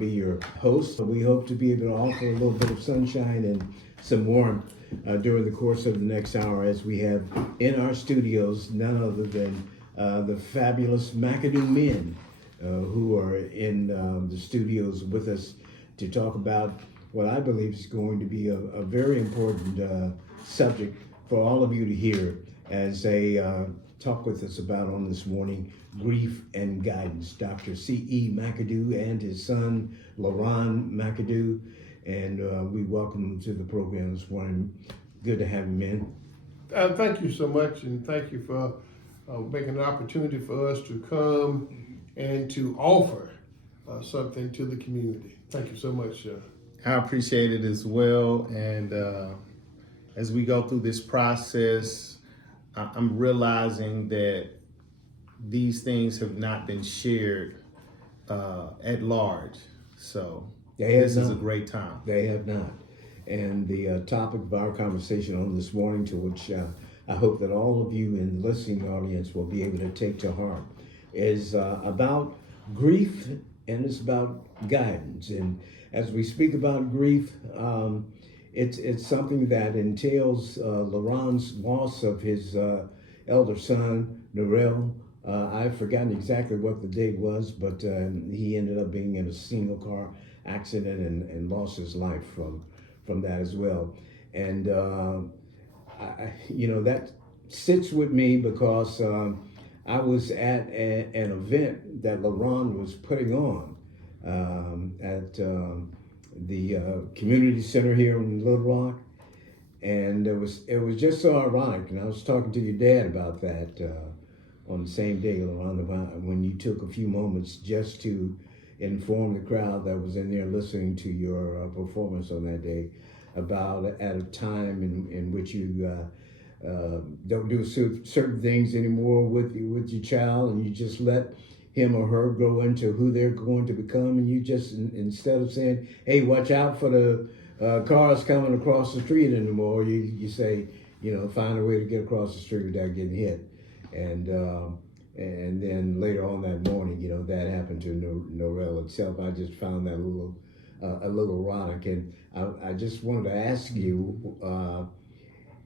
be your host. We hope to be able to offer a little bit of sunshine and some warmth during the course of the next hour, as we have in our studios none other than the fabulous McAdoo men who are in the studios with us to talk about what I believe is going to be a very important subject for all of you to hear as they talk with us about on this morning, grief and guidance. Dr. C.E. McAdoo and his son, Leron McAdoo, and we welcome them to the program this morning. Good to have you, man. Thank you so much, and thank you for making an opportunity for us to come and to offer something to the community. Thank you so much. I appreciate it as well, and as we go through this process, I'm realizing that these things have not been shared at large. So this is a great time. They have not. And the topic of our conversation on this morning, to which I hope that all of you in the listening audience will be able to take to heart, is about grief, and it's about guidance. And as we speak about grief, it's something that entails Leron's loss of his elder son, Narelle. I've forgotten exactly what the date was, but he ended up being in a single car accident and lost his life from that as well. And that sits with me because I was at an event that Leron was putting on at the community center here in Little Rock, and it was just so ironic. And I was talking to your dad about that on the same day, Leron, about when you took a few moments just to inform the crowd that was in there listening to your performance on that day about at a time in which you don't do certain things anymore with your child, and you just let him or her grow into who they're going to become, and you just, instead of saying, hey, watch out for the cars coming across the street anymore, you say, find a way to get across the street without getting hit. And then later on that morning, that happened to Narelle itself. I just found that a little ironic, and I just wanted to ask you,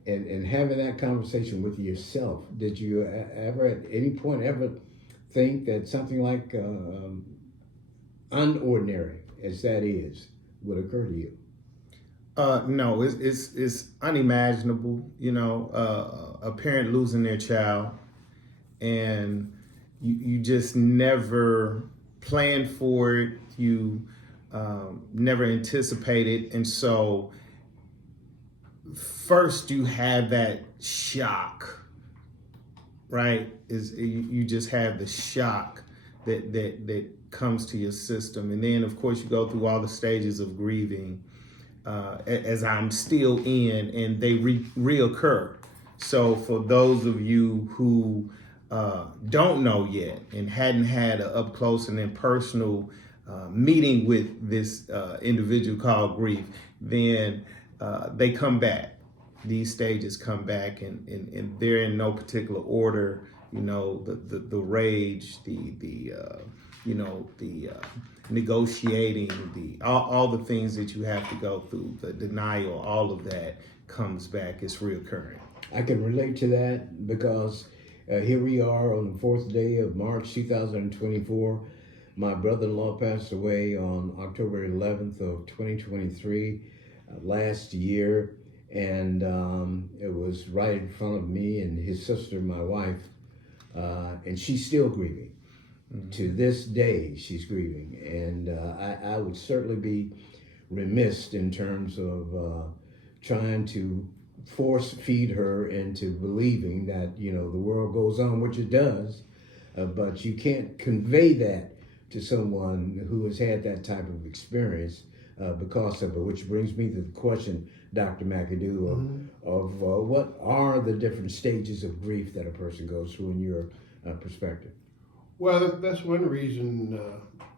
and having that conversation with yourself, did you ever at any point ever think that something like unordinary as that is would occur to you? No, it's unimaginable. A parent losing their child, and you just never planned for it. You never anticipated, and so first you have that shock, right? You just have the shock that comes to your system, and then of course you go through all the stages of grieving, as I'm still in, and they reoccur. So for those of you who don't know yet and hadn't had an up close and then personal meeting with this individual called grief, then they come back. These stages come back, and they're in no particular order. The rage, the negotiating, all the things that you have to go through, the denial, all of that comes back. It's reoccurring. I can relate to that because here we are on the 4th day of March 2024. My brother-in-law passed away on October 11th of 2023 last year. And it was right in front of me and his sister, my wife, and she's still grieving. Mm-hmm. To this day, she's grieving. And I would certainly be remiss in terms of trying to force feed her into believing that, the world goes on, which it does, but you can't convey that to someone who has had that type of experience because of it, which brings me to the question, Dr. McAdoo, of what are the different stages of grief that a person goes through in your perspective? Well, that's one reason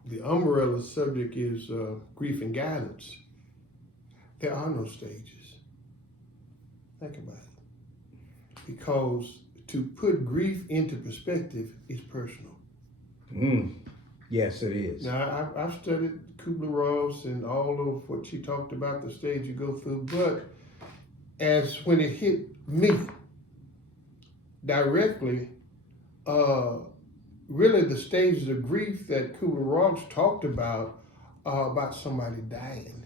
the umbrella subject is grief and guidance. There are no stages. Think about it. Because to put grief into perspective is personal. Yes, it is. Now, I've studied Kubler-Ross and all of what she talked about, the stage you go through, but as when it hit me directly, really the stages of grief that Kubler-Ross talked about are about somebody dying.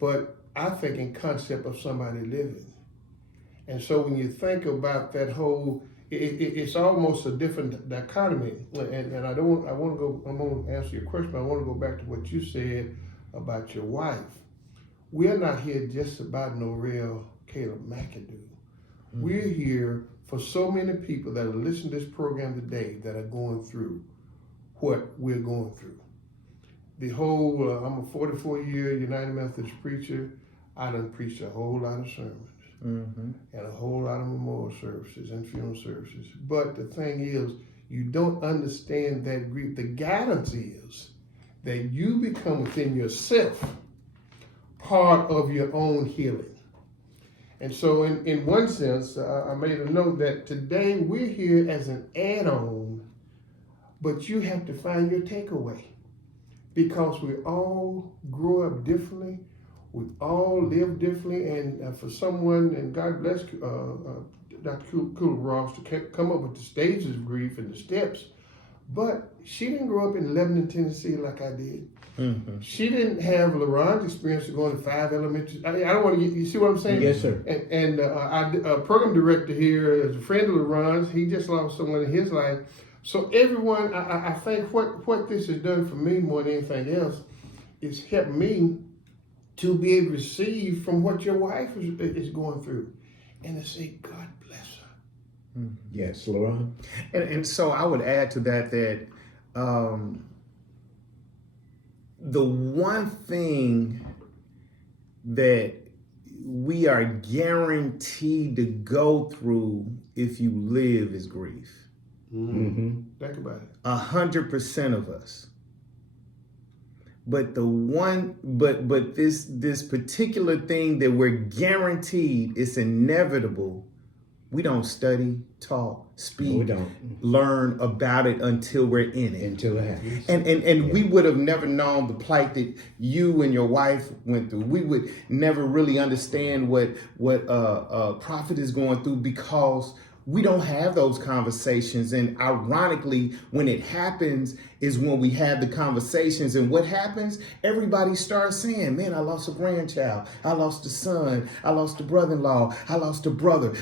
But I think in concept of somebody living. And so when you think about that whole, it's almost a different dichotomy. And I'm going to answer your question, but I want to go back to what you said about your wife. We're not here just about no real Caleb McAdoo. Mm-hmm. We're here for so many people that are listening to this program today that are going through what we're going through. The whole, I'm a 44-year United Methodist preacher. I done preached a whole lot of sermons. Mm-hmm. And a whole lot of memorial services and funeral services. But the thing is, you don't understand that grief. The guidance is that you become within yourself part of your own healing. And so in one sense, I made a note that today we're here as an add-on, but you have to find your takeaway. Because we all grow up differently. We all live differently, and for someone, and God bless Dr. Kubler-Ross to come up with the stages of grief and the steps, but she didn't grow up in Lebanon, Tennessee like I did. Mm-hmm. She didn't have LaRon's experience of going to 5 elementary. I don't want to get, you see what I'm saying? Yes, sir. And our program director here is a friend of LaRon's. He just lost someone in his life. So everyone, I think what this has done for me more than anything else is helped me to be able to receive from what your wife is going through and to say, God bless her. Mm-hmm. Yes, Leron. And so I would add to that the one thing that we are guaranteed to go through if you live is grief. Mm-hmm. Think about it. 100% of us. But this particular thing that we're guaranteed is inevitable. We don't study, talk, speak, no, we don't learn about it until we're in it. Until it happens. And we would have never known the plight that you and your wife went through. We would never really understand what Prophet is going through because we don't have those conversations. And ironically, when it happens is when we have the conversations. And what happens? Everybody starts saying, man, I lost a grandchild. I lost a son. I lost a brother-in-law. I lost a brother.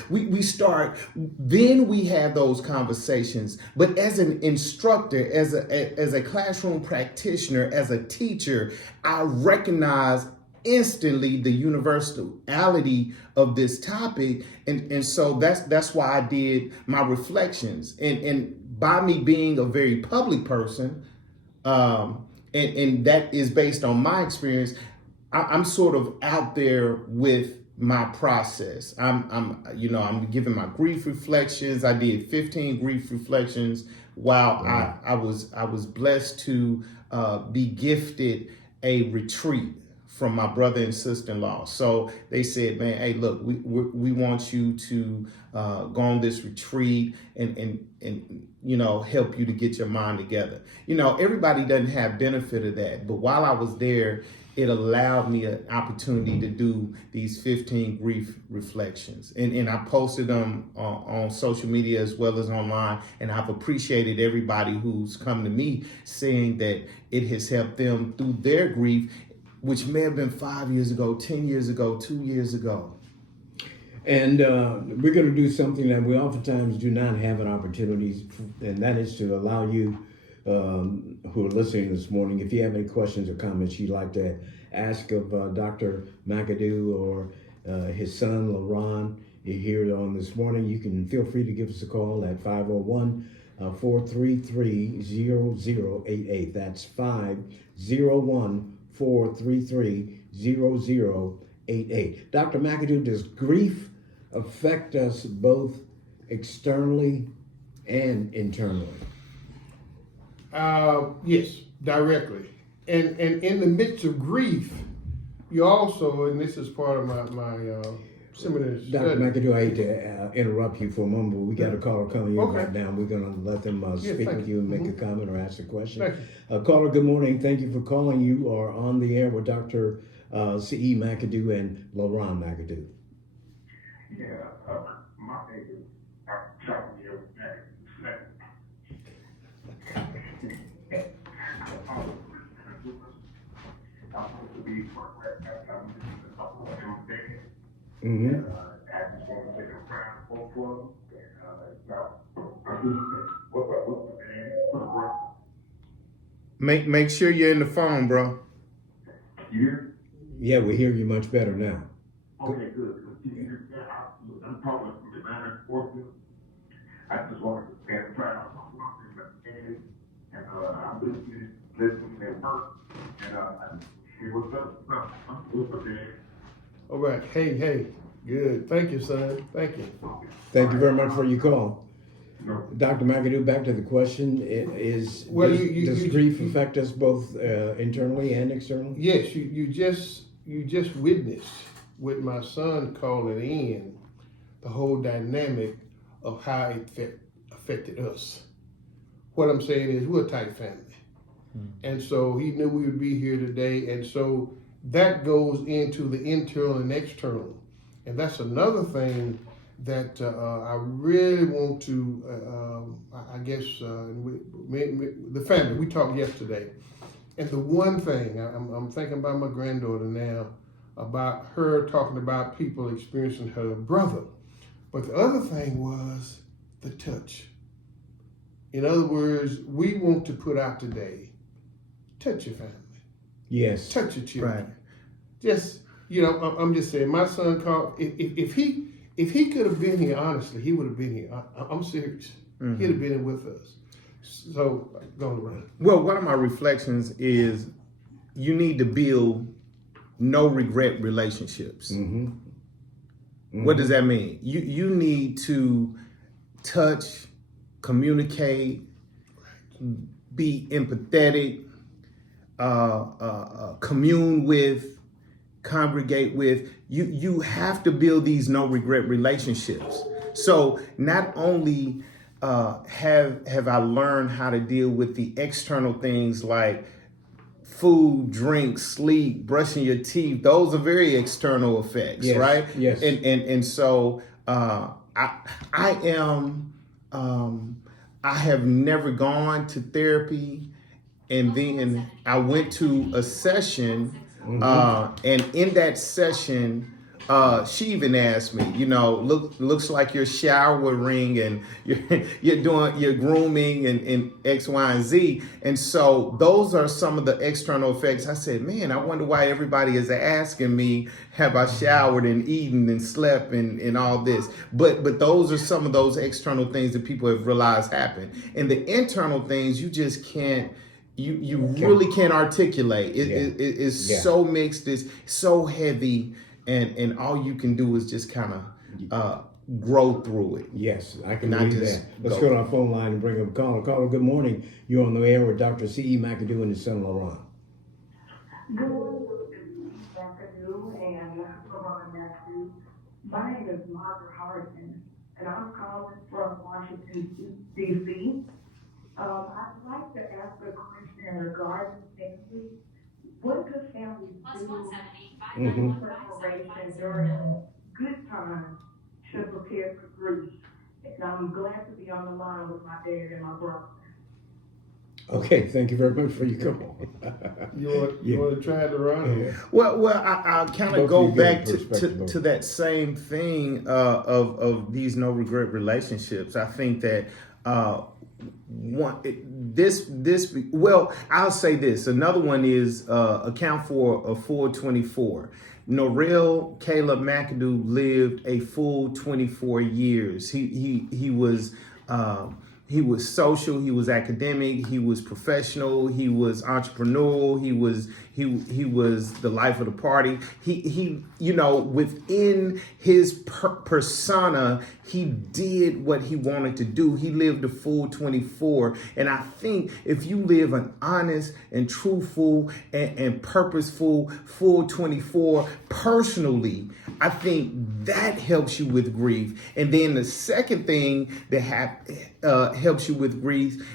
Then we have those conversations. But as an instructor, as a classroom practitioner, as a teacher, I recognize instantly the universality of this topic, and so that's why I did my reflections, and by me being a very public person, and that is based on my experience, I'm sort of out there with my process. I'm giving my grief reflections. I did 15 grief reflections while I was blessed to be gifted a retreat from my brother and sister-in-law. So they said, man, hey, look, we want you to go on this retreat and help you to get your mind together. Everybody doesn't have benefit of that. But while I was there, it allowed me an opportunity to do these 15 grief reflections. And I posted them on social media as well as online. And I've appreciated everybody who's come to me saying that it has helped them through their grief, which may have been 5 years ago, 10 years ago, 2 years ago. And we're going to do something that we oftentimes do not have an opportunity, and that is to allow you who are listening this morning, if you have any questions or comments you'd like to ask of Dr. McAdoo or his son, Leron, here on this morning, you can feel free to give us a call at 501-433-0088. That's 501-433-0088. Dr. McAdoo, does grief affect us both externally and internally? Yes, directly. And in the midst of grief, you also, and this is part of my seminary Dr. study. McAdoo, I hate to interrupt you for a moment, but we got a caller coming in Okay. right now. We're going to let them speak thank with you. you and make a comment or ask a question. Thank you. Caller, good morning. Thank you for calling. You are on the air with Dr. C.E. McAdoo and Leron McAdoo. Yeah, my name is Dr. McTivated. I'm supposed to be Mm-hmm. I just want to take a crown for them. What's the name? Make sure you're in the phone, bro. You hear? Yeah, we hear you much better now. Okay, good. I'm talking from the manner enforcement. I just wanted to stand proud of and I'm listening at work, and it was up. What's up there? All right. Hey. Good. Thank you, son. Thank you. Thank you very much for your call. No. Dr. McAdoo, back to the question. Does you- grief affect us both internally and externally? Yes, you just witnessed with my son calling in the whole dynamic of how it affected us. What I'm saying is we're a tight family. And so he knew we would be here today. And so that goes into the internal and external. And that's another thing that I really want to, the family, we talked yesterday. And the one thing, I'm thinking about my granddaughter now, about her talking about people experiencing her brother. But the other thing was the touch. In other words, we want to put out today, touch your family. Yes. Touch your children. Right. Just, I'm just saying, my son called, if he could have been here, honestly, he would have been here. I'm serious. Mm-hmm. He'd have been here with us. So, go around. Well, one of my reflections is you need to build no regret relationships. Mm-hmm. Mm-hmm. What does that mean? You need to touch, communicate, be empathetic, commune with, congregate with. You have to build these no regret relationships. So not only have I learned how to deal with the external things like food, drink, sleep, brushing your teeth. Those are very external effects, Yes, right? yes. And so I have never gone to therapy, and then I went to a session, and in that session, she even asked me, looks like you're showering and you're grooming and X, Y, and Z. And so those are some of the external effects. I said, man, I wonder why everybody is asking me, have I showered and eaten and slept and all this? But those are some of those external things that people have realized happen. And the internal things, you just can't, you really can't articulate. It's so mixed, it's so heavy. And all you can do is just kind of grow through it. Yes, I can Not believe just that. Let's go to our phone line and bring up a caller. Caller, good morning. You're on the air with Dr. C.E. McAdoo and his son, Leron. Good morning, Dr. McAdoo and Leron McAdoo. My name is Margaret Harden, and I'm calling from Washington, D.C. I'd like to ask a question regarding family. What does family do preparation during good times to prepare for grief? And I'm glad to be on the line with my dad and my brother. Okay, thank you very much for your call. You want to try to run? Yeah. Well, I kind of Both go of you give back a perspective to that same thing of these no regret relationships. I think that I'll say this. Another one is account for a full 24. Norel Caleb McAdoo lived a full 24 years. He was social, he was academic, he was professional, he was entrepreneurial, he was the life of the party. He within his persona, he did what he wanted to do. He lived a full 24. And I think if you live an honest and truthful and purposeful full 24 personally, I think that helps you with grief. And then the second thing that helps you with grief,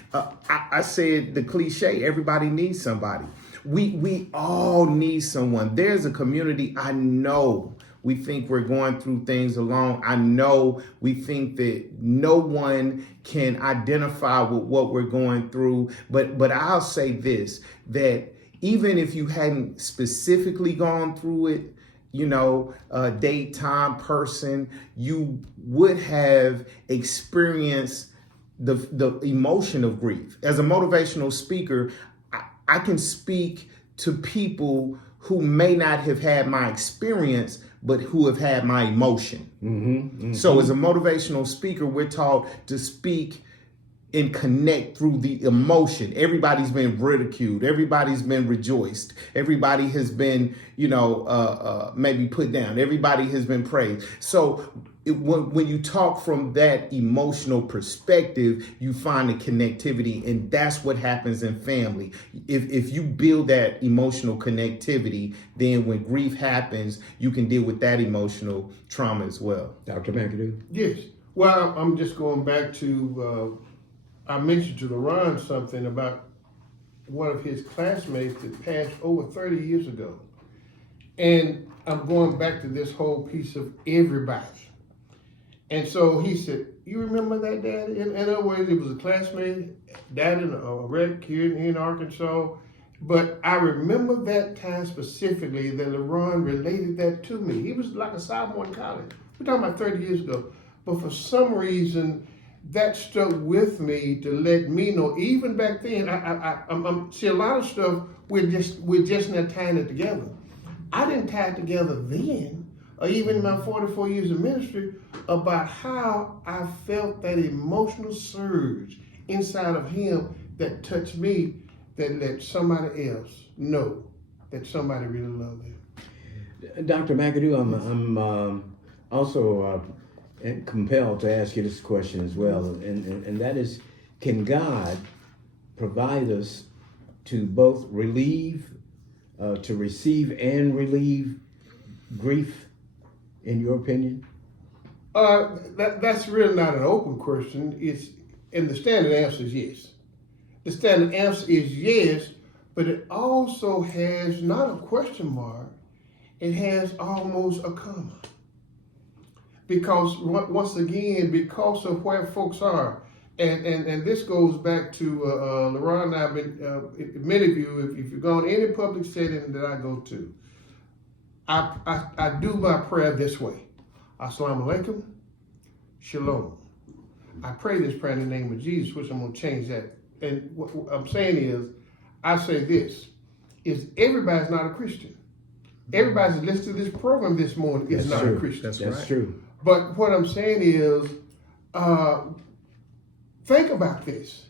I said the cliche, everybody needs somebody. We all need someone. There's a community. I know we think we're going through things alone. I know we think that no one can identify with what we're going through. But I'll say this, that even if you hadn't specifically gone through it, date, time, person, you would have experienced the emotion of grief. As a motivational speaker, I can speak to people who may not have had my experience, but who have had my emotion. So as a motivational speaker, we're taught to speak and connect through the emotion. Everybody's been ridiculed. Everybody's been rejoiced. Everybody has been, maybe put down. Everybody has been praised. So when you talk from that emotional perspective, you find the connectivity, and that's what happens in family. If you build that emotional connectivity, then when grief happens, you can deal with that emotional trauma as well. Dr. McAdoo? Yes. Well, I'm just going back to, I mentioned to Leron something about one of his classmates that passed over 30 years ago. And I'm going back to this whole piece of everybody. And so he said, you remember that, Daddy? In other words, it was a classmate, died in a wreck here in Arkansas. But I remember that time specifically that Leron related that to me. He was like a sophomore in college. We're talking about 30 years ago. But for some reason, that stuck with me to let me know, even back then, I'm see a lot of stuff, we're just not tying it together. I didn't tie it together then, or even in my 44 years of ministry, about how I felt that emotional surge inside of him that touched me, that let somebody else know that somebody really loved them. Dr. McAdoo, I'm also compelled to ask you this question as well, and that is, can God provide us to both relieve, to receive and relieve grief, in your opinion? That's really not an open question. And the standard answer is yes. The standard answer is yes, but it also has not a question mark, it has almost a comma. Because once again, because of where folks are, and this goes back to Leron and I've been, many of you, if you go in any public setting that I go to, I do my prayer this way. Assalamu alaikum, shalom. I pray this prayer in the name of Jesus, which I'm going to change that. And what I'm saying is, I say this, is everybody's not a Christian. Everybody that's listening to this program this morning is not a Christian. That's true. But what I'm saying is, think about this.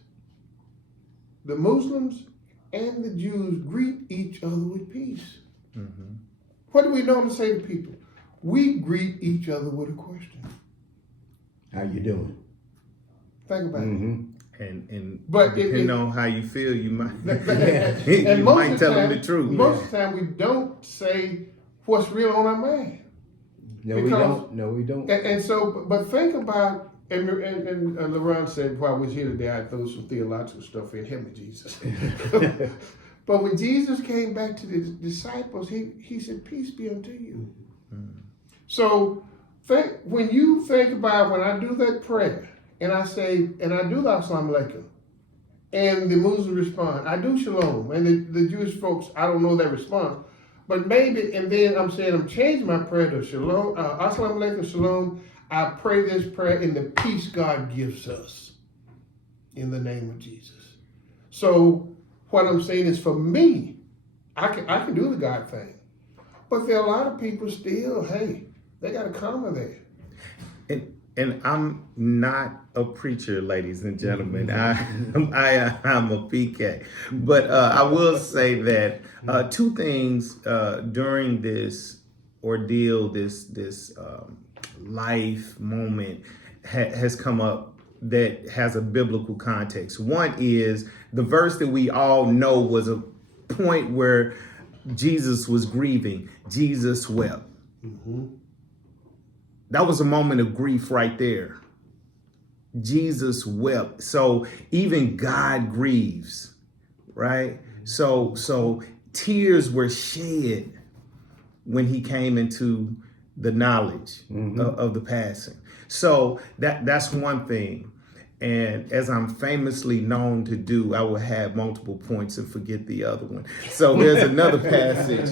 The Muslims and the Jews greet each other with peace. Mm-hmm. What do we normally say to people? We greet each other with a question. How you doing? Think about it. But depending on how you feel, you might you might tell them the truth. Most of the time, we don't say what's real on our mind. No, we don't. And so, but think about, and Leron said, while we're here today, I'd throw some theological stuff in. Help me, Jesus. But when Jesus came back to the disciples, he said, peace be unto you. Mm-hmm. So when you think about, when I do that prayer, and I say, and I do the Assalamu alaikum, and the Muslims respond, I do shalom, and the Jewish folks, I don't know their response, but maybe, and then I'm saying, I'm changing my prayer to shalom, Assalamu alaikum, shalom, I pray this prayer in the peace God gives us, in the name of Jesus. So what I'm saying is, for me, I can do the God thing, but there are a lot of people still, hey, they got a comma there. And I'm not a preacher, ladies and gentlemen. I'm a PK. But I will say that two things during this ordeal, this life moment has come up that has a biblical context. One is the verse that we all know was a point where Jesus was grieving. Jesus wept. Mm-hmm. That was a moment of grief right there. Jesus wept. So even God grieves, right? So tears were shed when he came into the knowledge of the passing. So that's one thing. And as I'm famously known to do, I will have multiple points and forget the other one. So there's another passage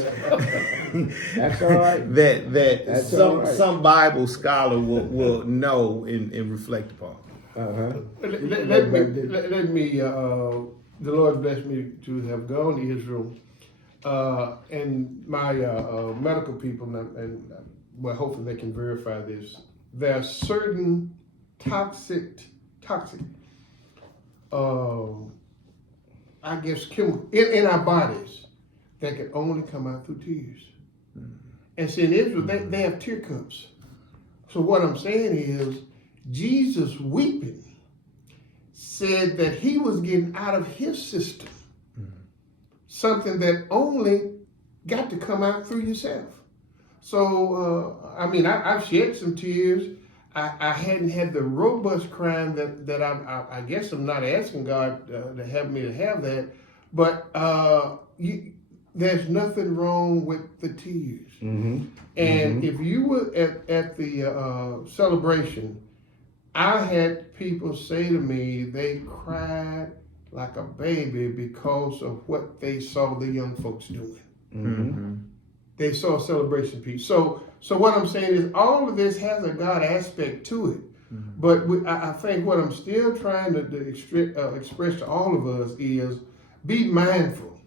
That's all right. that all right. some Bible scholar will know and reflect upon. Let me, the Lord bless me to have gone to Israel, and my medical people, and well, hopefully they can verify this. There are certain toxic, I guess, chemical in our bodies that can only come out through tears. And see, in Israel, they have tear cups. So what I'm saying is, Jesus weeping said that he was getting out of his system something that only got to come out through yourself. So, I've shed some tears. I hadn't had the robust crying that I guess I'm not asking God to help me to have that, but there's nothing wrong with the tears. And if you were at the celebration, I had people say to me they cried like a baby because of what they saw the young folks doing. They saw a celebration piece. So what I'm saying is all of this has a God aspect to it. But I think what I'm still trying to express to all of us is be mindful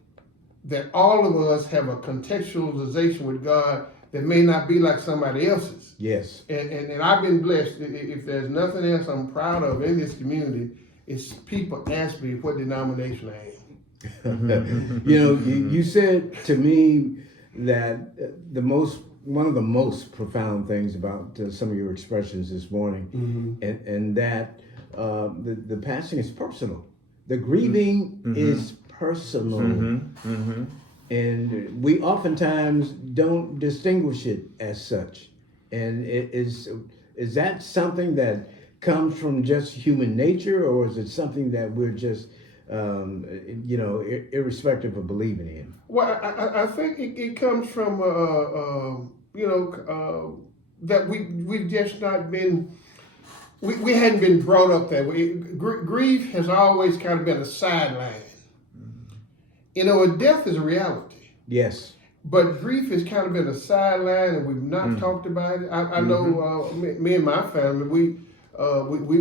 that all of us have a contextualization with God that may not be like somebody else's. Yes. And I've been blessed. If there's nothing else I'm proud of in this community, it's people ask me what denomination I am. You said to me that one of the most profound things about some of your expressions this morning, and that the passing is personal. The grieving is personal. And we oftentimes don't distinguish it as such. And is that something that comes from just human nature, or is it something that we're just, irrespective of believing in? Well, I think it comes from, that we've just not been, we hadn't been brought up that way. Grief has always kind of been a sideline. A death is a reality. Yes. But grief has kind of been a sideline, and we've not talked about it. I know me and my family, we've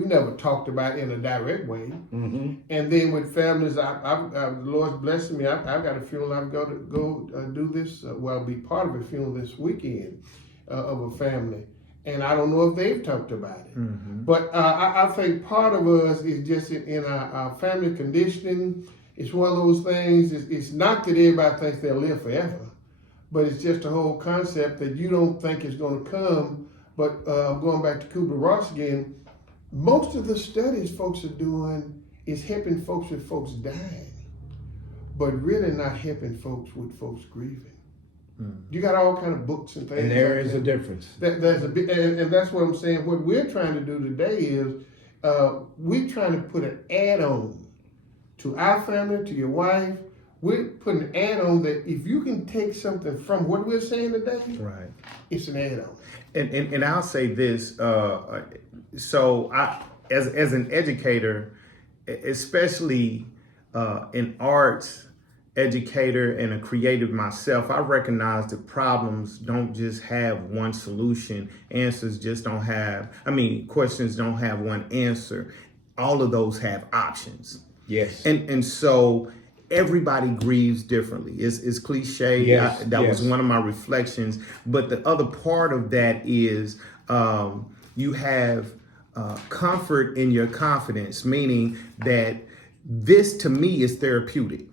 never talked about it in a direct way. And then with families, the Lord's blessing me. I've got a funeral. I've got to go do this. Be part of a funeral this weekend of a family, and I don't know if they've talked about it. But I think part of us is just in our family conditioning. It's one of those things. It's not that everybody thinks they'll live forever, but it's just a whole concept that you don't think is going to come. But going back to Kubler-Ross again, most of the studies folks are doing is helping folks with folks dying, but really not helping folks with folks grieving. You got all kind of books and things. And there is a difference. There's a big, and that's what I'm saying. What we're trying to do today is we're trying to put an add-on to our family, to your wife. We're putting an add-on that if you can take something from what we're saying today, Right, it's an add-on. And I'll say this. So I, as an educator, especially an arts educator and a creative myself, I recognize that problems don't just have one solution. Answers just don't have. Questions don't have one answer. All of those have options. Yes. And so everybody grieves differently. It's cliche. Yes, That was one of my reflections. But the other part of that is you have comfort in your confidence, meaning that this to me is therapeutic.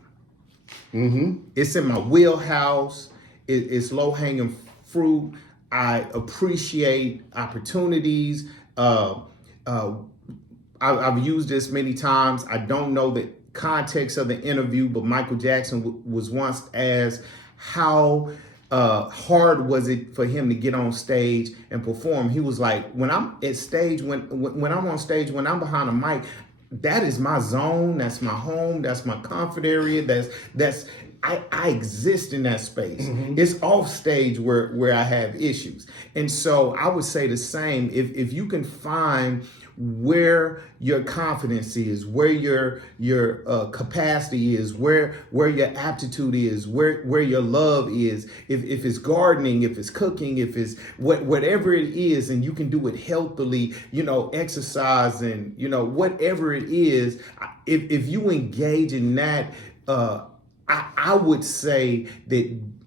It's in my wheelhouse. It's low-hanging fruit. I appreciate opportunities. I've used this many times. I don't know the context of the interview, but Michael Jackson was once asked how hard was it for him to get on stage and perform. He was like, when I'm at stage, when I'm on stage, when I'm behind a mic, that is my zone. That's my home. That's my comfort area. I exist in that space. It's off stage where I have issues. And so I would say the same. If you can find where your confidence is, where your capacity is, where your aptitude is, where your love is, if it's gardening, if it's cooking, if it's whatever it is, and you can do it healthily, exercise, and whatever it is, if you engage in that, I would say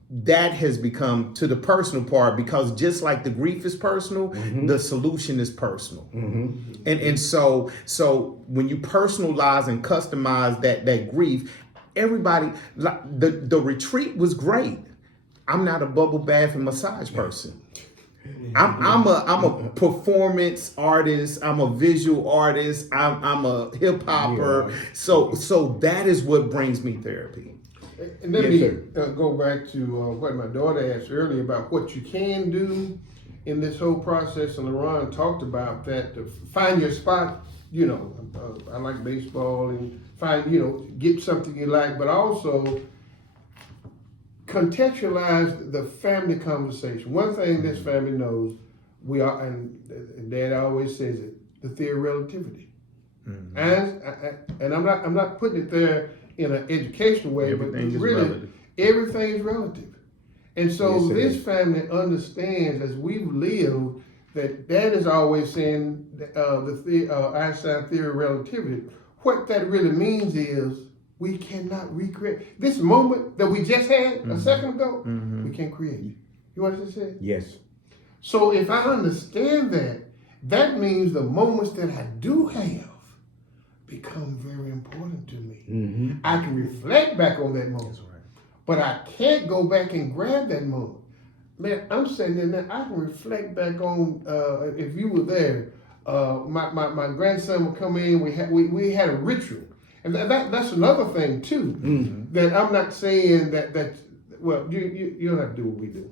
that has become, to the personal part, because just like the grief is personal, the solution is personal. And so when you personalize and customize that grief, everybody, the retreat was great. I'm not a bubble bath and massage person. I'm a performance artist. I'm a visual artist. I'm a hip hopper. So that is what brings me therapy. And let Yes, me go back to what my daughter asked earlier about what you can do in this whole process. And LeRon talked about that, to find your spot. I like baseball, and get something you like, but also contextualize the family conversation. One thing this family knows, we are, and Dad always says it, the theory of relativity. And I'm not putting it there in an educational way, Everything but is really relative. everything is relative. And so Yes, it this is. family understands, as we've lived, that Dad is always saying Einstein theory of relativity. What that really means is we cannot recreate this moment that we just had a second ago. We can't create it. You want to say? Yes. So if I understand that, that means the moments that I do have become very important to me. I can reflect back on that moment, but I can't go back and grab that moment. Man, I'm sitting in there, I can reflect back on, if you were there, my grandson would come in, we had a ritual. And that's another thing too, that I'm not saying that well, you don't have to do what we do.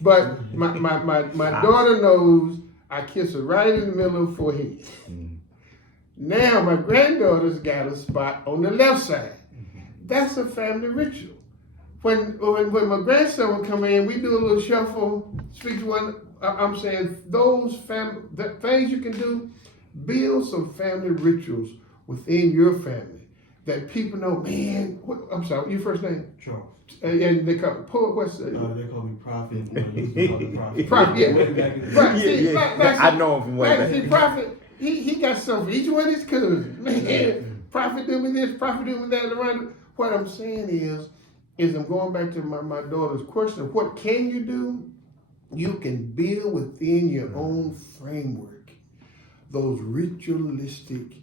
But my daughter knows I kiss her right in the middle of the forehead. Now my granddaughter's got a spot on the left side. That's a family ritual. When my grandson will come in, we do a little shuffle, speak to one. I'm saying those things you can do, build some family rituals within your family that people know. Man, I'm sorry, your first name? Charles. And they call what's They call me Prophet. Prophet. Prophet, yeah. Way back in the Right, day. see, I know him from way back. See, Prophet, he got something for each one of his cousins. Man, Prophet doing this, Prophet doing that. Around. What I'm saying is I'm going back to my daughter's question of what can you do? You can build within your own framework those ritualistic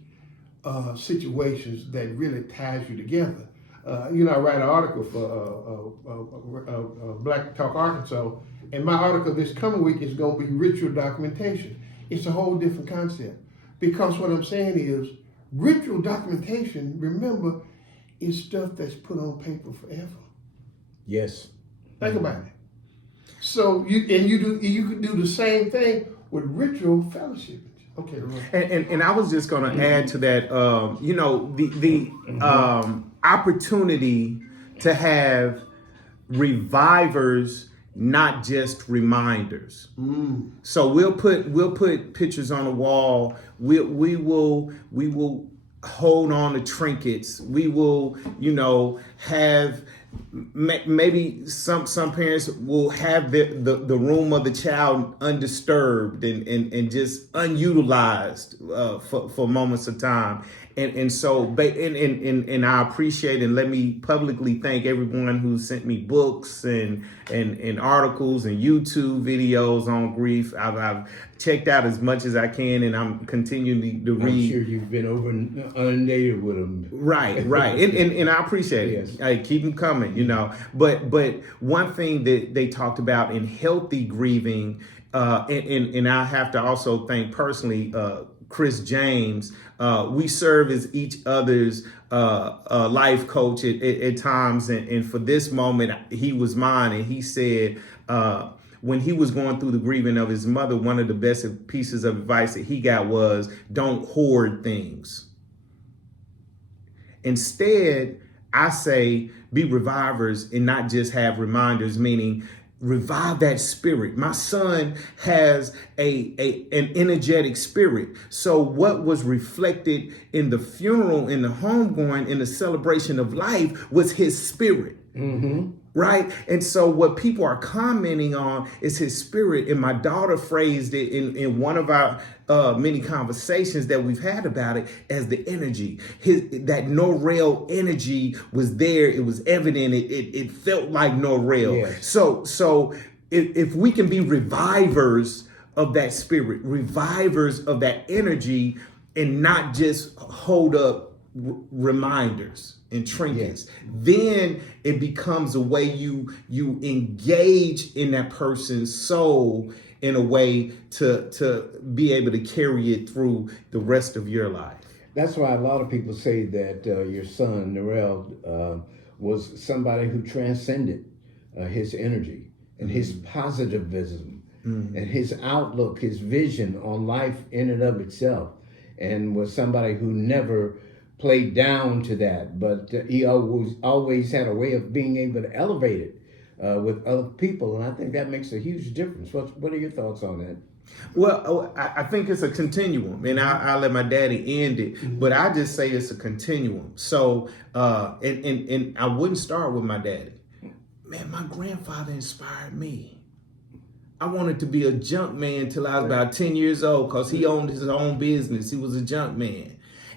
situations that really ties you together. I write an article for Black Talk Arkansas, and my article this coming week is going to be ritual documentation. It's a whole different concept, because what I'm saying is ritual documentation, remember, is stuff that's put on paper forever. Yes. Think about it. So you can do the same thing with ritual fellowship. Okay. And I was just going to add to that, the opportunity to have revivers, not just reminders. So we'll put pictures on the wall. We will hold on to trinkets. We will, have. Maybe some parents will have the room of the child undisturbed and just unutilized for moments of time. And so I appreciate, and let me publicly thank everyone who sent me books and articles and YouTube videos on grief. I've checked out as much as I can, and I'm continuing to read. I'm sure you've been inundated with them. Right. And I appreciate it. Yes. I keep them coming, But one thing that they talked about in healthy grieving, and I have to also thank personally Chris James. We serve as each other's life coach at times. And for this moment, he was mine. And he said, when he was going through the grieving of his mother, one of the best pieces of advice that he got was, don't hoard things. Instead, I say be revivers and not just have reminders, meaning revive that spirit. My son has an energetic spirit. So what was reflected in the funeral, in the homegoing, in the celebration of life was his spirit. Mm-hmm. Right. And so what people are commenting on is his spirit. And my daughter phrased it in one of our many conversations that we've had about it as the energy. That Norrell energy was there. It was evident. It felt like Norrell. Yes. So if we can be revivers of that spirit, revivers of that energy, and not just hold up reminders and trinkets, then it becomes a way you engage in that person's soul in a way to be able to carry it through the rest of your life. That's why a lot of people say that your son, Norrell, was somebody who transcended his energy and his positivism and his outlook, his vision on life in and of itself, and was somebody who never played down to that, but he always had a way of being able to elevate it with other people, and I think that makes a huge difference. What are your thoughts on that? Well, I think it's a continuum, and I'll let my daddy end it, but I just say it's a continuum. So, and I wouldn't start with my daddy. Man, my grandfather inspired me. I wanted to be a junk man till I was about 10 years old because he owned his own business. He was a junk man.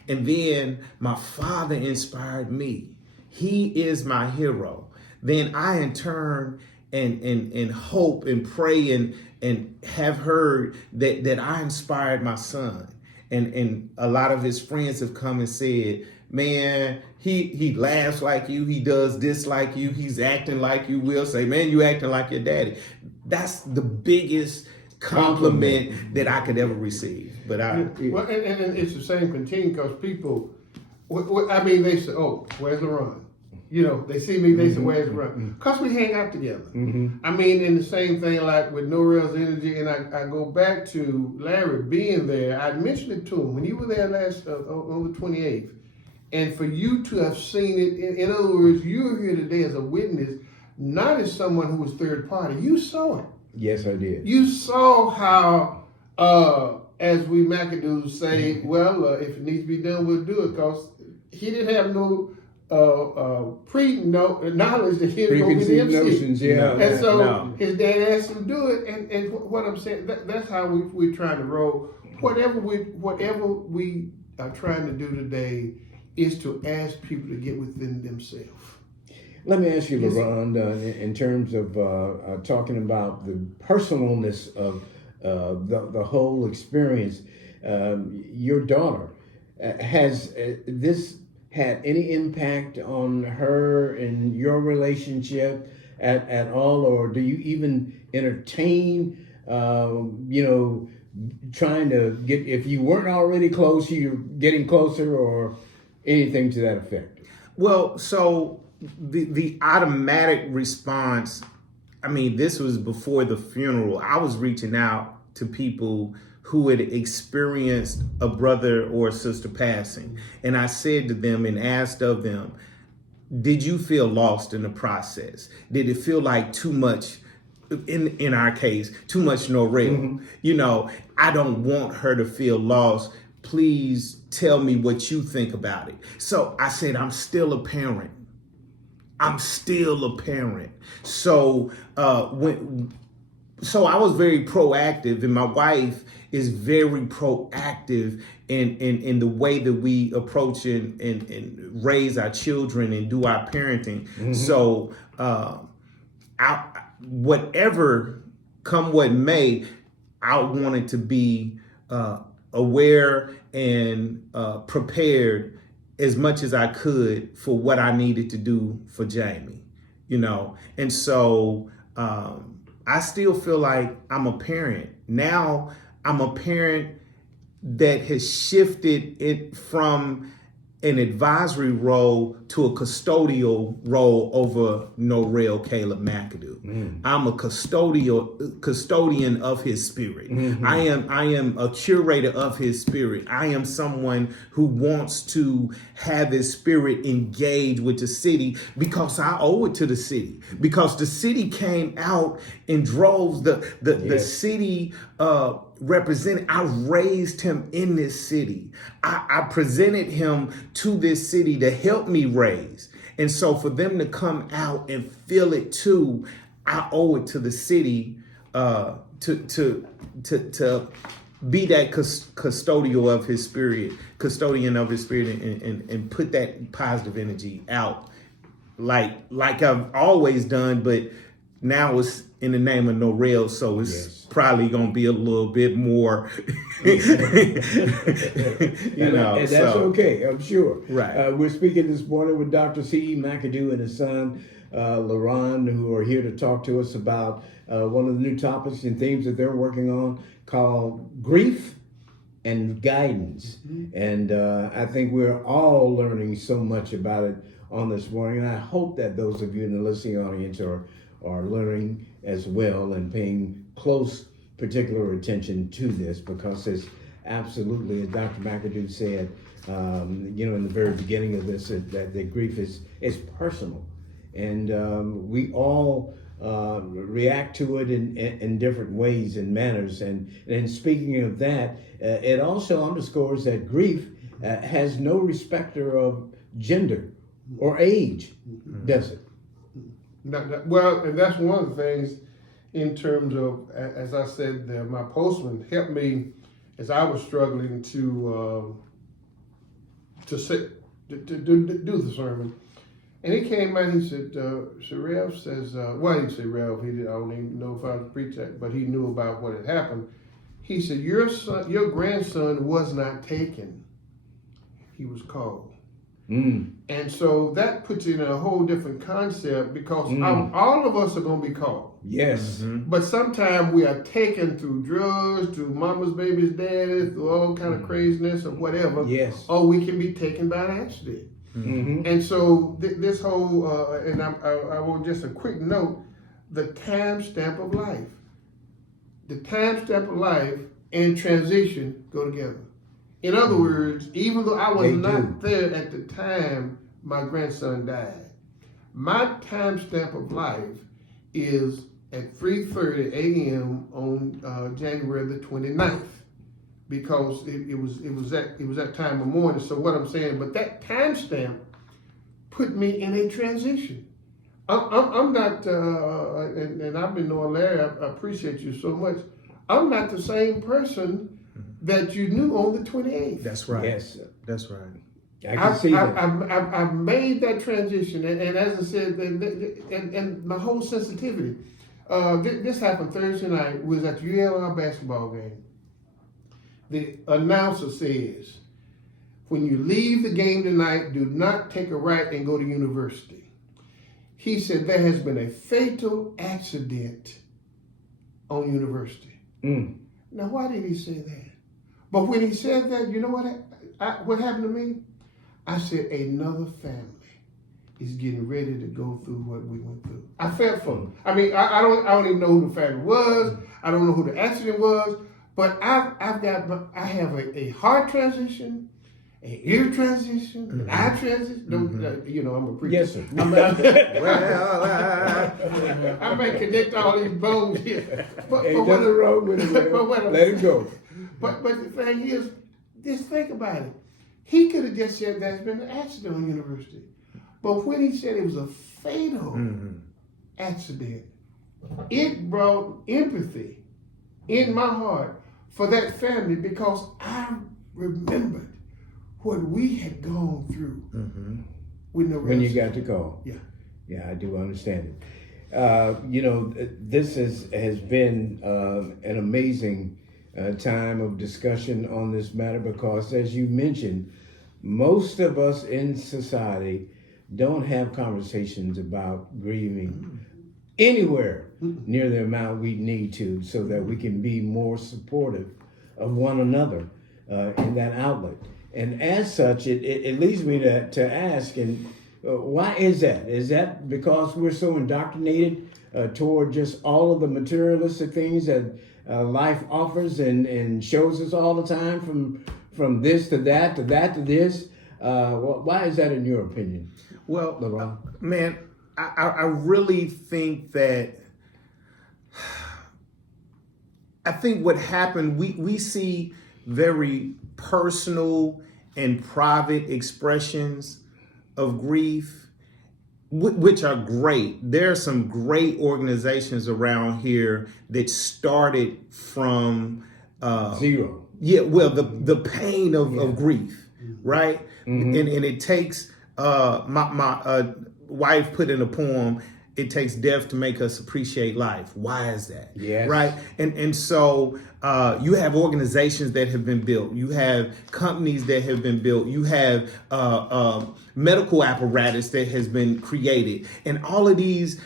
And then my father inspired me. He is my hero. Then I in turn and hope and pray and have heard that I inspired my son. And a lot of his friends have come and said, man, he laughs like you, he does this like you, he's acting like you. Will say, man, you acting like your daddy. That's the biggest compliment that I could ever receive. But well, and it's the same continuum because people, I mean, they say, oh, where's LeRon? You know, they see me, they say, where's LeRon? Because we hang out together. I mean, and the same thing like with Norrell's energy, and I go back to Larry being there. I mentioned it to him when you were there last on the 28th. And for you to have seen it, in other words, you're here today as a witness, not as someone who was third party. You saw it. Yes, I did. You saw how, as we McAdoo say, well, if it needs to be done, we'll do it, because he didn't have no knowledge that he was going to be the MC. Notions, yeah. And so his dad asked him to do it, and what I'm saying, that's how we're trying to roll. Whatever we are trying to do today is to ask people to get within themselves. Let me ask you, LeRon, in terms of talking about the personalness of the whole experience, your daughter, has this had any impact on her and your relationship at all, or do you even entertain, trying to get, if you weren't already close, you're getting closer, or anything to that effect? Well, so the automatic response, I mean, this was before the funeral. I was reaching out to people who had experienced a brother or a sister passing. And I said to them and asked of them, did you feel lost in the process? Did it feel like too much, in our case, too much Norrell? You know, I don't want her to feel lost. Please tell me what you think about it. So I said, I'm still a parent. So so I was very proactive, and my wife is very proactive in the way that we approach and raise our children and do our parenting. So whatever come what may, I wanted to be aware and prepared as much as I could for what I needed to do for Jamie, And so I still feel like I'm a parent. Now I'm a parent that has shifted it from an advisory role to a custodial role over Norrell Caleb McAdoo. I'm a custodian of his spirit. I am a curator of his spirit. I am someone who wants to have his spirit engage with the city because I owe it to the city. Because the city came out in droves. The city represented. I raised him in this city. I presented him to this city to help me raise. And so for them to come out and feel it too, I owe it to the city to be that custodian of his spirit and put that positive energy out like I've always done, but now it's in the name of Norrell, so it's probably going to be a little bit more, and that's okay, I'm sure. Right. We're speaking this morning with Dr. C. McAdoo and his son, Leron, who are here to talk to us about one of the new topics and themes that they're working on called grief and guidance. And I think we're all learning so much about it on this morning. And I hope that those of you in the listening audience are learning as well and paying close particular attention to this, because it's absolutely, as Dr. McAdoo said, in the very beginning of this, that the grief is personal, and we all react to it in different ways and manners. And speaking of that, it also underscores that grief has no respecter of gender or age, does it? Well, and that's one of the things in terms of, as I said, my postman helped me as I was struggling to do the sermon. And he came out and he said, Rev says, well, he didn't say Rev, I don't even know if I was preaching that, but he knew about what had happened. He said, your grandson was not taken, he was called. And so that puts it in a whole different concept, because all of us are going to be called. Yes. But sometimes we are taken through drugs, through mama's baby's daddy, through all kind of craziness or whatever. Yes. Or we can be taken by an accident. And so this whole, and I will just a quick note, the time stamp of life. The time stamp of life and transition go together. In other words, even though I was not there at the time my grandson died, my time stamp of life is at 3:30 a.m. on January the 29th, because it was that time of morning. So what I'm saying, but that time stamp put me in a transition. I'm not, and I've been knowing Larry. I appreciate you so much. I'm not the same person that you knew on the 28th. That's right. Yes. That's right. I can see that. I've made that transition, and as I said, and my whole sensitivity. This happened Thursday night. We was at the ULR basketball game. The announcer says, when you leave the game tonight, do not take a right and go to university. He said there has been a fatal accident on university. Now, why did he say that? But when he said that, you know what happened to me? I said, another family is getting ready to go through what we went through. I felt for them. I mean, I don't even know who the family was. I don't know who the accident was. But I have a heart transition, an ear transition, an eye transition. I'm a preacher. Yes, sir. I may connect all these bones here. But Ain't nothing wrong with it. Let it go. But the thing is, just think about it. He could have just said there's been an accident on university. But when he said it was a fatal accident, it brought empathy in my heart for that family, because I remembered what we had gone through with no When you got the call. Yeah. Yeah, I do understand it. This has been an amazing time of discussion on this matter, because, as you mentioned, most of us in society don't have conversations about grieving anywhere near the amount we need to, so that we can be more supportive of one another. in that outlet. And as such, it leads me to ask, and why is that? Is that because we're so indoctrinated toward just all of the materialistic things that life offers and shows us all the time, from this to that to that to this? Why is that in your opinion? Well, LeRon? man, I really think that, I think what happened, we see very personal and private expressions of grief, which are great. There are some great organizations around here that started from Zero. Yeah, well, the pain of grief, right? And it takes my wife put in a poem, it takes death to make us appreciate life. Why is that? Yes. Right? And so you have organizations that have been built. You have companies that have been built. You have medical apparatus that has been created. And all of these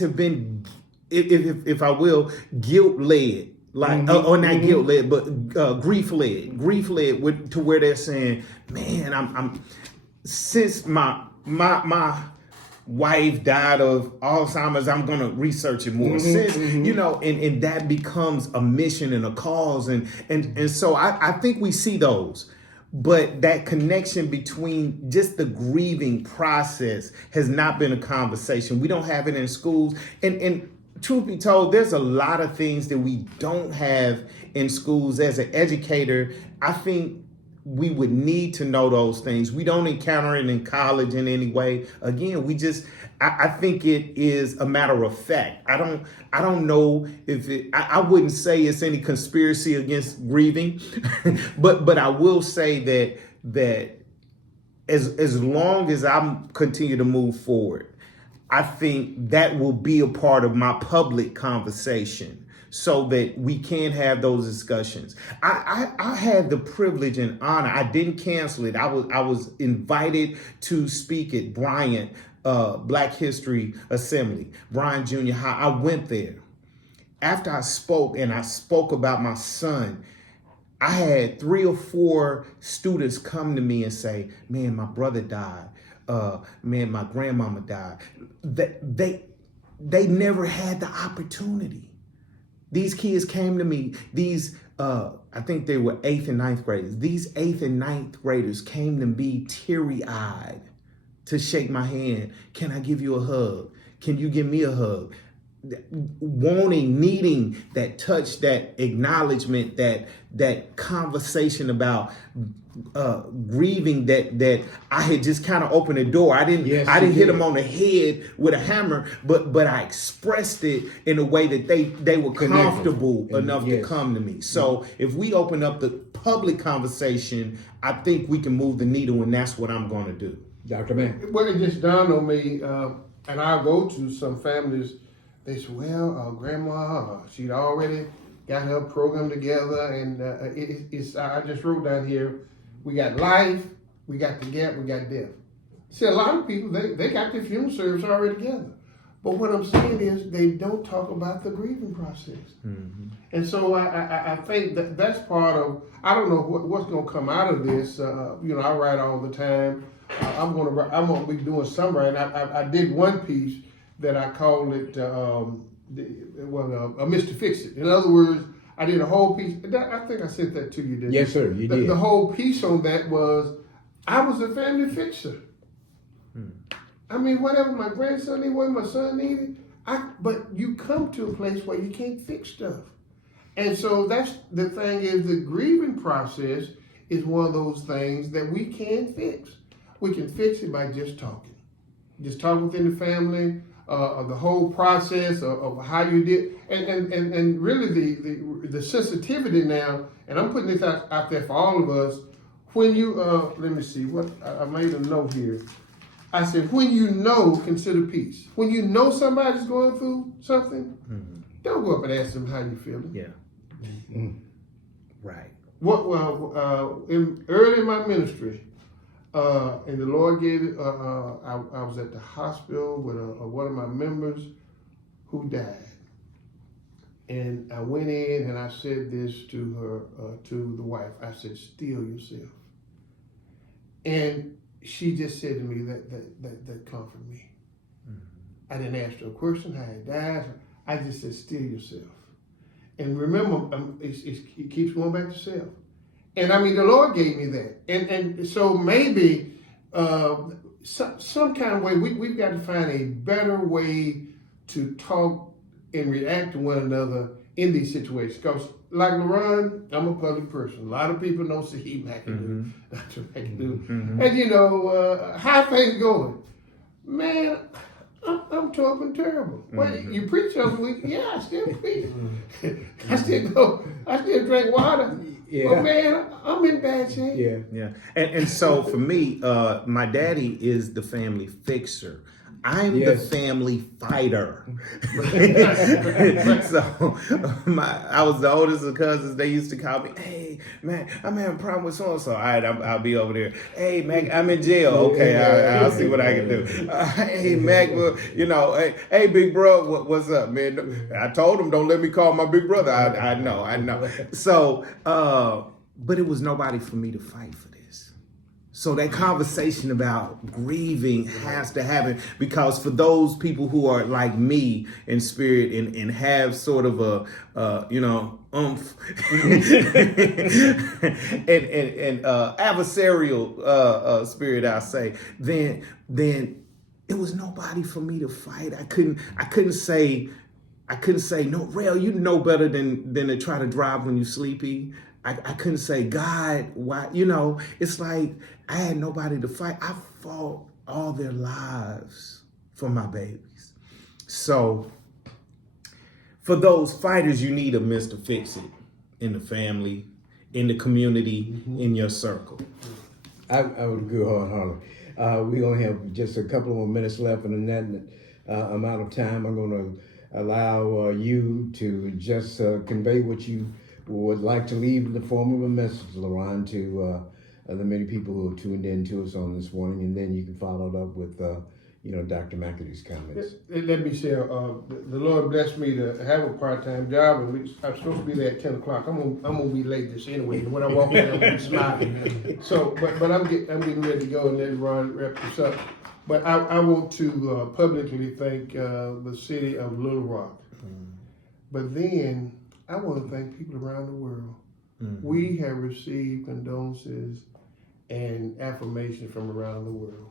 have been, if I will, guilt-led. Like, or not guilt-led, but grief-led to where they're saying, man, I'm since my wife died of Alzheimer's, I'm gonna research it more. Since you know, and that becomes a mission and a cause, and so I think we see those. But that connection between just the grieving process has not been a conversation. We don't have it in schools. And truth be told, there's a lot of things that we don't have in schools. As an educator, I think we would need to know those things. We don't encounter it in college in any way. Again, I think it is a matter of fact. I don't know if I wouldn't say it's any conspiracy against grieving, but I will say that as long as I continue to move forward, I think that will be a part of my public conversation so that we can have those discussions. I had the privilege and honor. I didn't cancel it. I was invited to speak at Bryant Black History Assembly, Bryant Junior High. I went there. After I spoke about my son, I had 3 or 4 students come to me and say, man, my brother died. Man, my grandmama died. They never had the opportunity. These kids came to me, I think they were 8th and 9th graders. These 8th and 9th graders came to me teary-eyed to shake my hand. Can I give you a hug? Can you give me a hug? Wanting, needing that touch, that acknowledgement, that conversation about grieving that I had just kind of opened the door. I didn't hit them on the head with a hammer, but I expressed it in a way that they were comfortable enough to come to me. So if we open up the public conversation, I think we can move the needle, and that's what I'm going to do. Dr. Mann. Well, it just dawned on me, and I go to some families. They say, well, grandma, she'd already got her program together, and I just wrote down here, we got life, we got the gap, we got death. See, a lot of people, they got their funeral service already together. But what I'm saying is they don't talk about the grieving process. Mm-hmm. And so I think that's part of, I don't know what's going to come out of this. I write all the time. I'm going to be doing some writing. I did one piece that I called it, a Mr. Fix It. In other words, I did a whole piece. I think I sent that to you, didn't Yes, sir, you did. The whole piece on that was, I was a family fixer. I mean, whatever my grandson needed, what my son needed, but you come to a place where you can't fix stuff. And so that's the thing, is the grieving process is one of those things that we can fix. We can fix it by just talking. Just talk within the family, of the whole process of how you did, and really the sensitivity now, and I'm putting this out there for all of us. When you, let me see, what I made a note here. I said, when you know, consider peace. When you know somebody's going through something, don't go up and ask them how you feeling. Yeah. Right. Early in my ministry, and the Lord gave it, I was at the hospital with one of my members who died. And I went in and I said this to her, to the wife. I said, "Steal yourself." And she just said to me that comforted me. I didn't ask her a question. How it died. I just said, "Steal yourself." And remember, it keeps going back to self. And I mean, the Lord gave me that. And so maybe some kind of way, we've got to find a better way to talk and react to one another in these situations. Because like LeRon, I'm a public person. A lot of people know see McAdoo, Dr. McAdoo. And you know, how things going? Man, I'm talking terrible. Well, you preach every week? Yeah, I still preach. I still drink water. Yeah. But man, I'm in bad shape. Yeah. Yeah. And so for me, my daddy is the family fixer. I'm the family fighter. So I was the oldest of cousins. They used to call me, "Hey, man, I'm having a problem with so-and-so." All right, I'll be over there. "Hey, Mac, I'm in jail." "Okay, I'll see what I can do." "Hey, Mac, well, you know, hey, big bro, what's up, man?" I told him, don't let me call my big brother. I know. So, but it was nobody for me to fight for this. So that conversation about grieving has to happen, because for those people who are like me in spirit and have sort of a oomph and adversarial spirit, I say, then it was nobody for me to fight. I couldn't say, "No, Rail, you know better than to try to drive when you're sleepy." I couldn't say, "God, why?" You know, it's like I had nobody to fight. I fought all their lives for my babies. So for those fighters, you need a Mr. Fix It in the family, in the community, in your circle. I would agree wholeheartedly. We only have just a couple more minutes left, and in that amount of time, I'm going to allow you to just convey what you would like to leave in the form of a message, LeRon, to the many people who have tuned in to us on this morning, and then you can follow it up with, Dr. McAdoo's comments. Let me say, the Lord blessed me to have a part-time job, and I'm supposed to be there at 10 o'clock. I'm gonna be late this anyway. And when I walk in, I'm gonna be smiling. So, but I'm getting ready to go and let Ron wrap this up. But I want to publicly thank the city of Little Rock. But then I want to thank people around the world. We have received condolences and affirmation from around the world.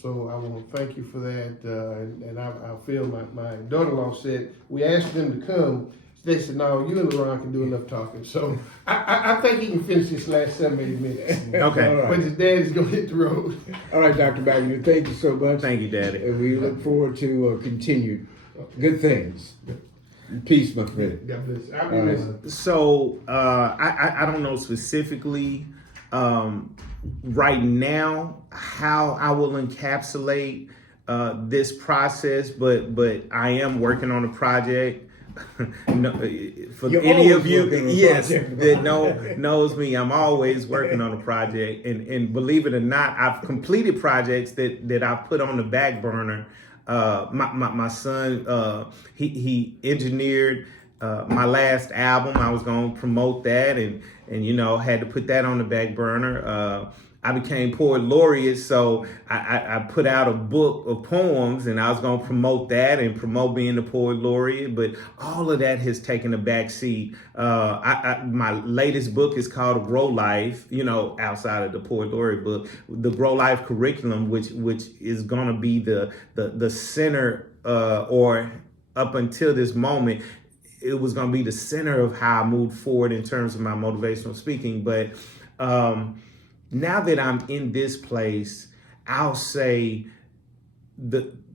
So I want to thank you for that. And I feel my daughter-in-law said, we asked them to come. They said, "No, you and LeRon can do enough talking." So I think he can finish this last 7, 8 minutes. Okay. All right. But his dad is going to hit the road. All right, Dr. McAdoo, thank you so much. Thank you, Daddy. And we look forward to continued good things. Peace, my friend. God bless. I'll be listening. So I don't know specifically right now how I will encapsulate this process, but I am working on a project. No, for You're any of always you, working on a yes, project. that knows me, I'm always working on a project, and believe it or not, I've completed projects that I've put on the back burner. My son, he engineered my last album. I was going to promote that and had to put that on the back burner. I became poet laureate, so I put out a book of poems, and I was going to promote that and promote being the poet laureate, but all of that has taken a back seat. My latest book is called Grow Life, outside of the poet laureate book, the Grow Life curriculum, which is going to be the center, or up until this moment, it was going to be the center of how I moved forward in terms of my motivational speaking. But now that I'm in this place, I'll say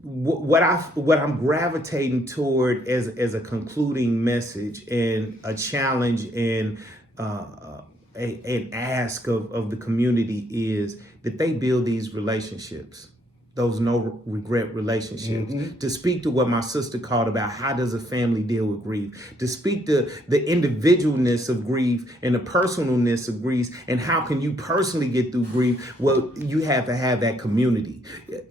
what I'm gravitating toward as a concluding message and a challenge and an ask of the community is that they build these relationships. those no regret relationships, to speak to what my sister called about how does a family deal with grief, to speak to the individualness of grief and the personalness of grief, and how can you personally get through grief. Well, you have to have that community.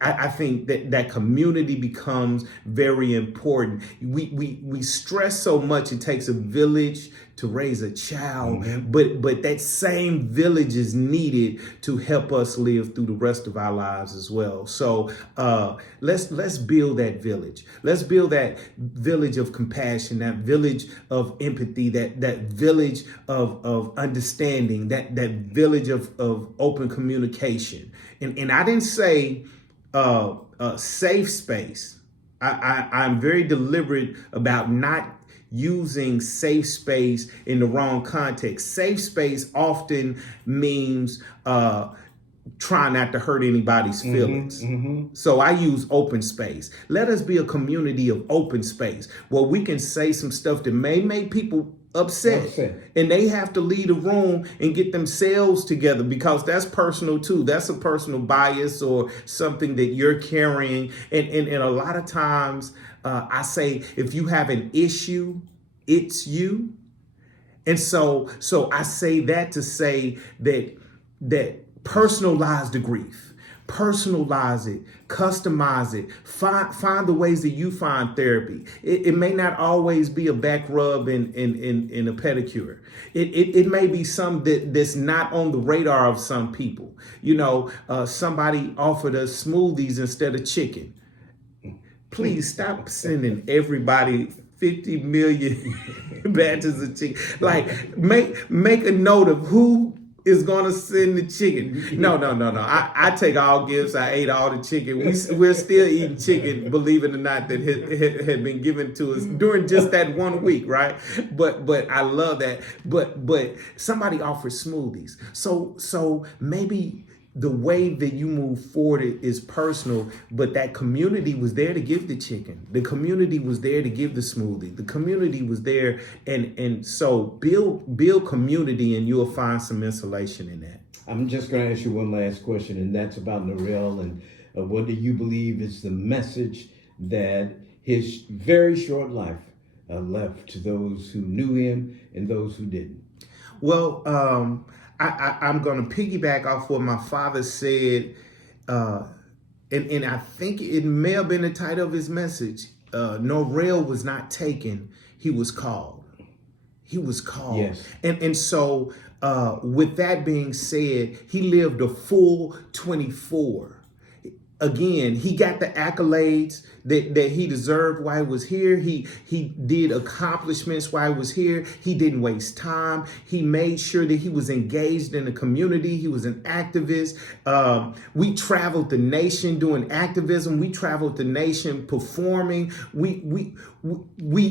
I think that community becomes very important. We stress so much it takes a village to raise a child, but that same village is needed to help us live through the rest of our lives as well. So let's build that village. Let's build that village of compassion, that village of empathy, that village of understanding, that village of open communication. And I didn't say safe space. I'm very deliberate about not using safe space in the wrong context. Safe space often means trying not to hurt anybody's feelings. So I use open space. Let us be a community of open space where we can say some stuff that may make people upset. And they have to leave the room and get themselves together, because that's personal too. That's a personal bias or something that you're carrying. And a lot of times I say, if you have an issue, it's you. And so I say that to say that personalize the grief. Personalize it, customize it, find the ways that you find therapy. It may not always be a back rub and a pedicure. It may be something that's not on the radar of some people. You know, somebody offered us smoothies instead of chicken. Please stop sending everybody 50 million batches of chicken. Like, make a note of who is going to send the chicken. No. I take all gifts. I ate all the chicken. We're still eating chicken, believe it or not, that had been given to us during just that 1 week, right? But I love that. But somebody offered smoothies. So maybe the way that you move forward is personal, but that community was there to give the chicken. The community was there to give the smoothie. The community was there. And so build community, and you'll find some insulation in that. I'm just going to ask you one last question, and that's about Narelle. And what do you believe is the message that his very short life left to those who knew him and those who didn't? Well, I'm going to piggyback off what my father said, and I think it may have been the title of his message. Narelle was not taken, he was called. He was called. Yes. And so with that being said, he lived a full 24. Again, he got the accolades that he deserved while he was here. He did accomplishments while he was here. He didn't waste time. He made sure that he was engaged in the community. He was an activist. We traveled the nation doing activism. We traveled the nation performing. We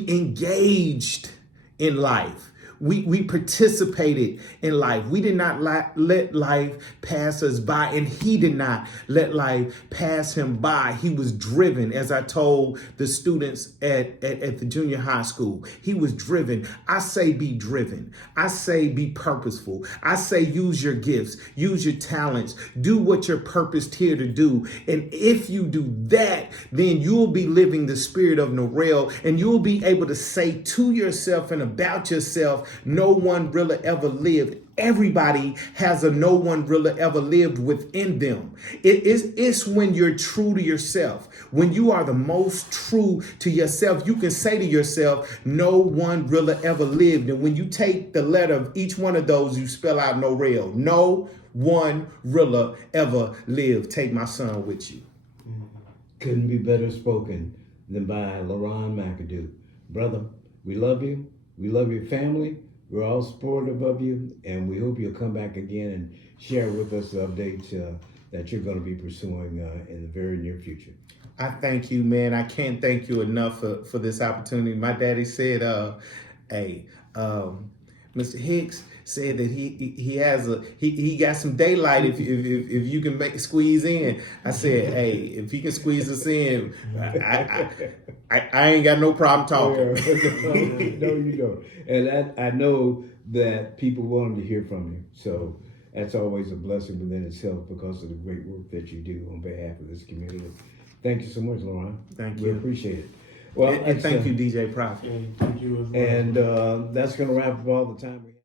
engaged in life. We participated in life. We did not let life pass us by, and he did not let life pass him by. He was driven, as I told the students at the junior high school. He was driven. I say be driven. I say be purposeful. I say use your gifts, use your talents, do what you're purposed here to do. And if you do that, then you'll be living the spirit of Narelle, and you'll be able to say to yourself and about yourself, no one really ever lived. Everybody has a no one really ever lived within them. It's when you're true to yourself. When you are the most true to yourself, you can say to yourself, no one really ever lived. And when you take the letter of each one of those, you spell out Narelle. No one really ever lived. Take my son with you. Couldn't be better spoken than by Leron McAdoo. Brother, we love you. We love your family. We're all supportive of you, and we hope you'll come back again and share with us the updates that you're going to be pursuing in the very near future. I thank you, man. I can't thank you enough for this opportunity. My daddy said, Mr. Hicks said that he got some daylight if you can squeeze in. I said, hey, if he can squeeze us in, I ain't got no problem talking. No, you don't. And I know that people wanted to hear from you. So that's always a blessing within itself because of the great work that you do on behalf of this community. Thank you so much, Leron. Thank We you. appreciate it. Well, And thank you, DJ Prophet. And thank you as well. And that's going to wrap up all the time we have.